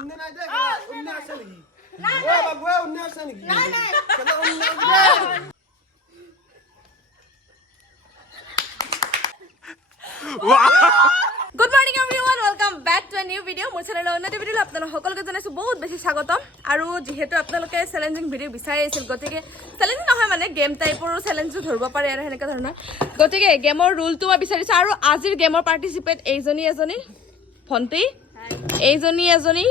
অন্য নাই দে অন্য আছে নেকি ও বাবু অন্য আছে নেকি নাই নাই অন্য good morning everyone welcome back to a new video' মোৰ চেনেলৰ উন্নতি ভিডিঅ'লৈ আপোনালোক সকলোকে জনাইছোঁ বহুত বেছি স্বাগতম। আৰু যিহেতু আপোনালোকে চেলেঞ্জিং ভিডিঅ' বিচাৰি আছিল গতিকে চেলেঞ্জিং নহয় মানে গেম টাইপৰো চেলেঞ্জো ধৰিব পাৰে আৰু সেনেকুৱা ধৰণৰ। গতিকে গেমৰ ৰুলটো মই বিচাৰিছোঁ আৰু আজিৰ গেমৰ পাৰ্টিচিপেট এইজনী এজনী। ভণ্টি। এইজনী এজনী।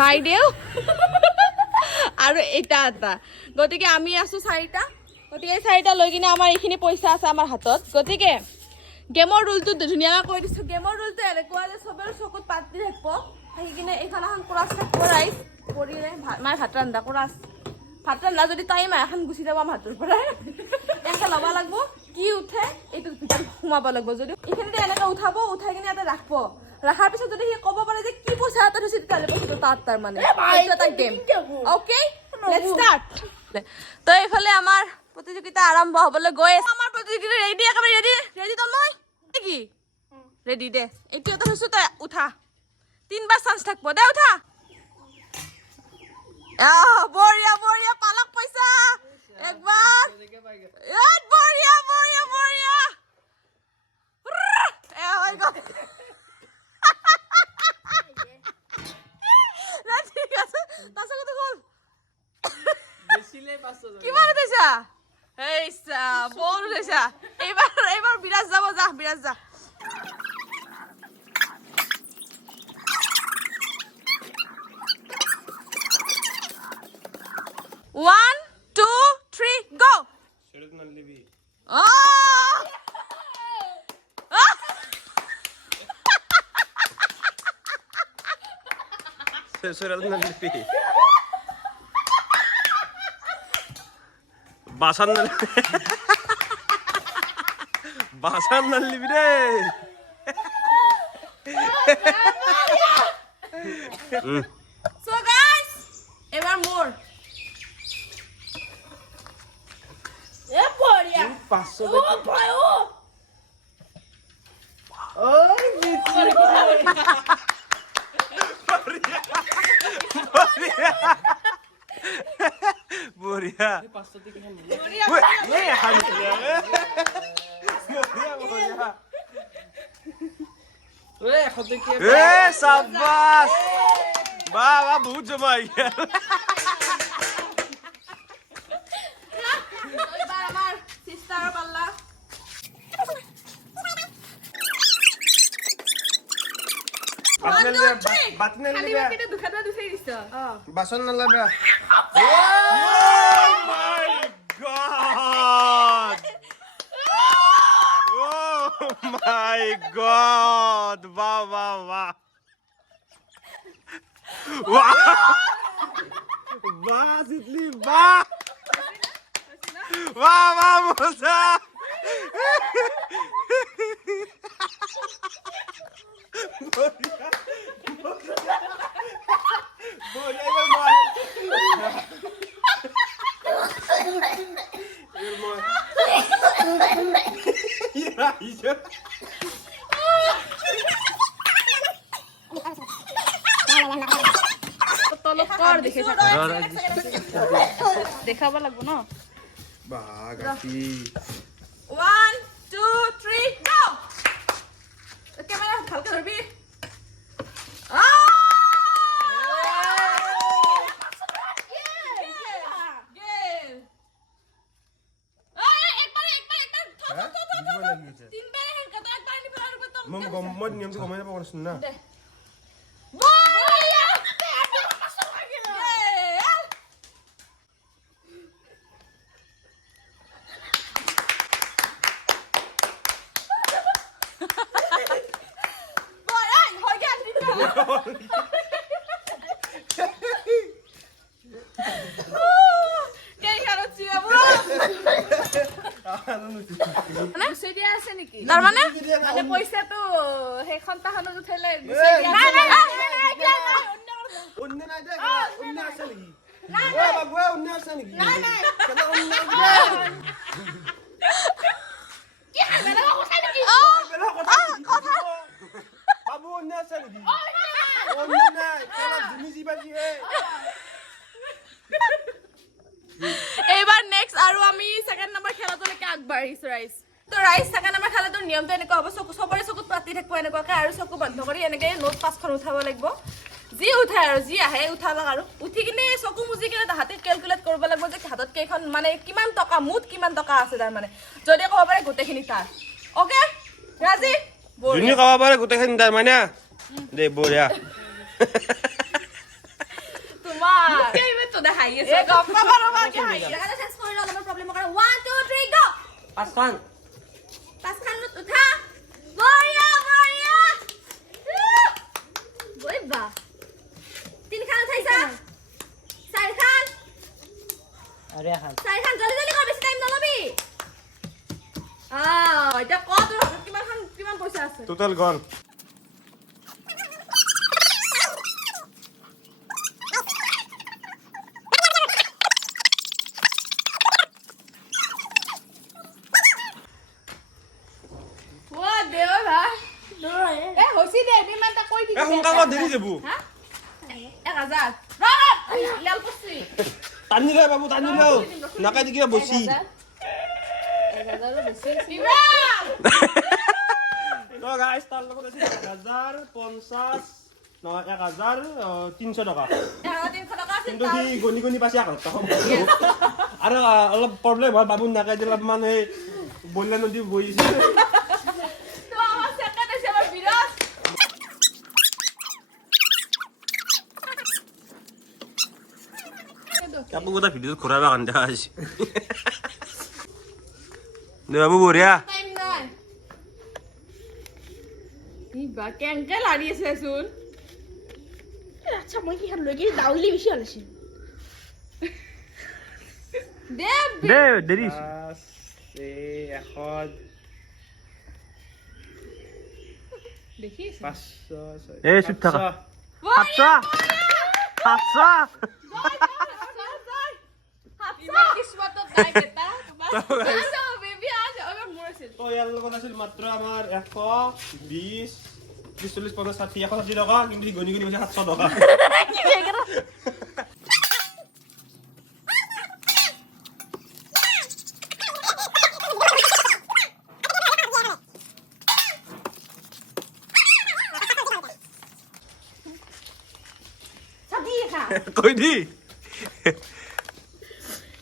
বাইদেউ আৰু এটা এটা গতিকে আমি আছোঁ চাৰিটা। গতিকে এই চাৰিটা লৈ কিনে আমাৰ এইখিনি পইচা আছে আমাৰ হাতত। গতিকে গেমৰ ৰুলটো ধুনীয়াকৈ কৈ দিছোঁ। গেমৰ ৰুলটো এনেকুৱা যে চবৰে চকুত পাত থাকিব। থাকি কিনে এইখন এখন ৰাইচ পৰিলে ভাত মায়ে ভাত ৰান্ধা কোৰাছ ভাত ৰান্ধা যদি টাইম এখন গুচি যাব আমাৰ হাতৰ পৰাই। এনেকৈ ল'ব লাগিব। কি উঠে এইটোৰ ভিতৰত সোমাব লাগিব। যদি এইখিনিতে এনেকৈ উঠাব, উঠাই কিনে ইয়াতে ৰাখিব। ৰখাৰ পিছত যদি সি ক'ব পাৰে যে কি পইচা এটা থৈছে তেতিয়াহ'লে পইচাটো তাত তাৰ মানে। এইটো এটা গেম অ'কে লেটছ ষ্টাৰ্ট তো এইফালে আমাৰ প্ৰতিযোগিতা আৰম্ভ হ'বলৈ গৈ আছে। আমাৰ প্ৰতিযোগিতা ৰেডি একেবাৰে ৰেডি ৰেডি তন্ময়? কি? ৰেডি দে। এইটো এটা থৈছো তই উঠা। তিনবাৰ চান্স থাকিব। দে উঠা। বঢ়িয়া বঢ়িয়া পালক পইচা। একবাৰ। বঢ়িয়া বঢ়িয়া বঢ়িয়া। কিমান উঠাইছা? এই চা বহুত উঠাইছা। এইবাৰ এইবাৰ বিৰাজ যাব যা বিৰাজ যা। ওৱান টু থ্ৰী গো ছেড়ে না লিবি ছেড়ে না লিবি বাসান না বাসান না লিবি রে সো গাইস এবার মোর এ ও ও। ওই এ সাবাস বাহ বহুত জমাই এবার আমার সিস্টার পাল্লা up! Oh my god! Oh my god! Wow, wow, wow! Wow! Wow, Sidli, wow! Wow, wow, Musa! Boria! Boria! Boria, দেখাব লাগবো ন বাগাতি one two three go camera ভালকে ধরবি মই গম মই নিয়মটো গমাই নাপাব নাছিলো না তাৰ মানে? মানে পইচাটো সেইখন তাহানত উঠাইলে অন্য নাই আছে নেকি? ও বাবু অন্য আছে নেকি? আগবাঢ়িছো ৰাইজ তো ৰাইজ ছেকেণ্ড নম্বৰ খেলাটোৰ নিয়মটো এনেকুৱা হ'ব চকু চবৰে চকুত পাতি থাকিব এনেকুৱাকৈ আৰু চকু বন্ধ কৰি এনেকৈ নোট পাঁচখন উঠাব লাগিব যি উঠাই আৰু যি আহে উঠালক আৰু উঠি কিনে চকু মুজি কিনে তাহাঁতে কেলকুলেট কৰিব লাগিব যে হাতত কেইখন মানে কিমান টকা মুঠ কিমান টকা আছে তাৰমানে যদি ক'ব পাৰে গোটেইখিনি তাৰ অ'কে ৰাজি যোনে খাব পাৰে গোটেইখিনি তাৰ মানে দে বঢ়িয়া তোমাৰ গম পাবা ৰ'বা হাঁহি কৰি ওৱান টু থ্ৰী গ' পাঁচখন পাঁচখান উঠা বঢ়িয়া বঢ়িয়া বঢ়িয়া তিনখান উঠাইছা চাৰিখন চাৰিখন জলদি জলদি কর বেশি টাইম নলবি আ এতিয়া কত কিমান কিমান পইচা আছে? টোটাল গ'ল সোনকাল কৰ, দেৰি যাব হা এক হাজাৰ ৰ ৰ লেল পচি টানি লে বাবু টানি লেও নাকাই দি কিবা বচি ইমান তো গাইছ তাৰ লগত আছে এক হাজাৰ পঞ্চাছ নহয় এক হাজাৰ তিনিশ টকা কিন্তু সি গণি গণি পাইছে এক হাজাৰ টকা আৰু অলপ প্ৰব্লেম হয় বাবু নাকাই দিলে অলপমান সেই বল্যা নদী বহিছে Ya bu kadar video kura bakan daha az. Ne bu buraya? Iba kengkel ari sesun. আচ্ছা মই কি হার লগে দাউলি বেশি হলছে দে দে দেরিস সে এখন দেখিস 500 এই চুপ থাকা 500 500 ইয়াৰ লগত আছিল মাত্ৰ আমাৰ এশ বিশ ত্ৰিছ চল্লিছ পঞ্চাছ ষাঠি এশ ষাঠি টকা কিন্তু সি গণি গণি কৈছে সাতশ টকা চাবি খা কৈ দি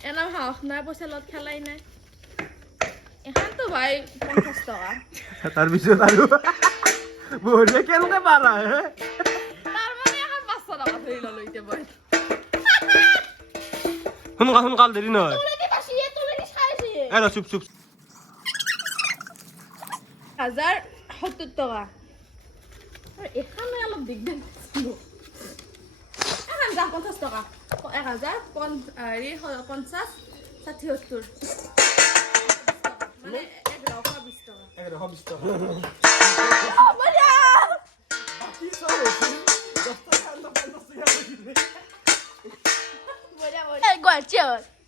এনাম সাহস নাই পইচা লগত খেলাই নাই। এখানতো ভাই পঞ্চাছ টকা। তাৰপিছত আৰু বঢ়িয়া কেনেকে পাৰা হে? তাৰ মানে এখন পাঁচশো টকা ধৰি ল'লো এতিয়া মই। সোনকাল সোনকাল দেৰি নহয়। চুপ চুপ। হাজাৰ সত্তৰ টকা। এখানে অলপ দিগদাৰ। এখন পঞ্চাছ টকা। এক হাজাৰ পন- হেৰি স- পঞ্চাছ ষাঠি সত্তৰ মানে এক টকা। এশ বিশ টকা। গুৱাহাটীত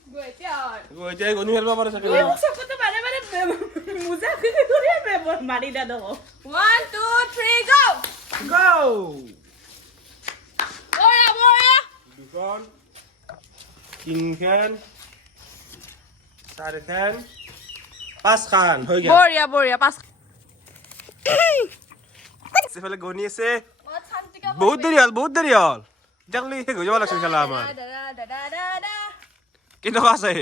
গৈ এতিয়া হয়। এতিয়া গণি খেলিব পাৰে চাগে চকুতো বাৰে বাৰে মোজা খুলি খুলি বেবৰ মাৰি দে নকওঁ One, two, three, go! Go! বঢ়িয়া, বঢ়িয়া। দুখন তিনিখন চাৰিখন পাঁচখন হৈ গ'ল। বঢ়িয়া বঢ়িয়া পাঁচ এইফালে গণি আছে। বহুত দেৰি হ'ল বহুত দেৰি হ'ল। এতিয়াকলি শেষ হৈ যাব লাগিছিল খেলা আমাৰ। কেইটকা আছে?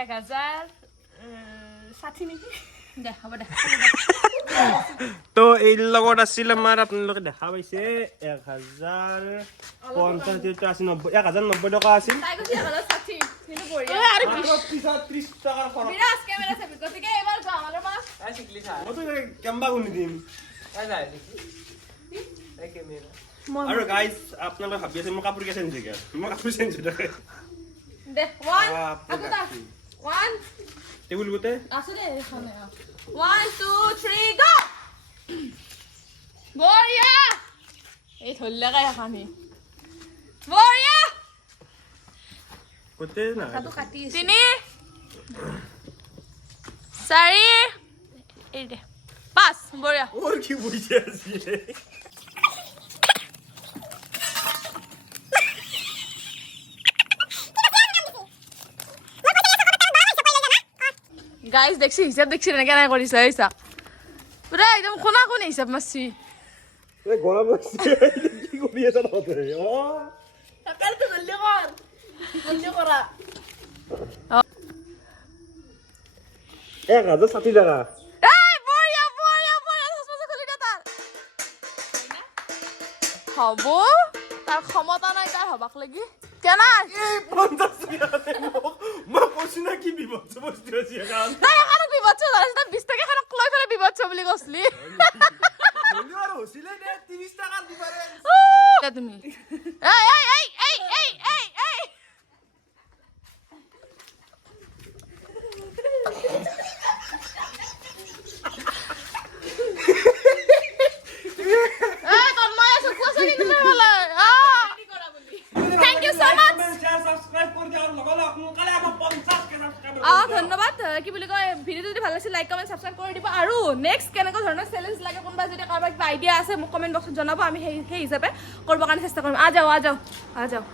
এক হাজাৰ ষাঠি নেকি? দে হ'ব দে। তো এই লগত আছিল আমাৰ আপোনালোকে দেখা পাইছে এক হাজাৰ পঞ্চাছ যিটো আছিল নব্বৈ এক হাজাৰ নব্বৈ টকা আছিল। আৰু গাইজ আপোনালোকে ভাবি আছে মই কাপোৰ কিয় চেঞ্জ হৈ গ'ল? মই কাপোৰ চেঞ্জ হৈ থাকে টেবুল গোটেই? আছে ওৱান টু থ্ৰী গ Μπορεία; Είναι τολλέγα η άκαμη. Μπορεία; Κούτες να είναι. Τι ναι; Σαρι. Εδέ. Πας, μπορεία. Ουρκιμούζιας. Γαίσ, δεξιά, δεξιά, να κάνω κορίσα ίσα. পুরা একদম কোনা কোনে হিসাব মারছি গরম লাগছে কি করি এটা হতে ও সকাল তো গল্লি কর গল্লি করা এক ক্ষমতা নাই তার হবাক লাগি। কেনার এই পঞ্চাশ টাকা মই কৈছো না কি বিপদ বস্তু অসলি ধন্যবাদ কি বুলি কয় ভিডিঅ'টো যদি ভাল লাগিছে লাইক কমেণ্ট ছাবস্ক্ৰাইব কৰি দিব আৰু নেক্সট ধৰণৰ চেলেঞ্জ লাগে, কোনোবা যদি কাৰোবাৰ কিবা আইডিয়া আছে, মোক কমেণ্ট বক্সত জনাব, আমি সেই সেই হিচাপে কৰিবৰ কাৰণে চেষ্টা কৰিম। আ যাওঁ আ যাওঁ আ যাওঁ।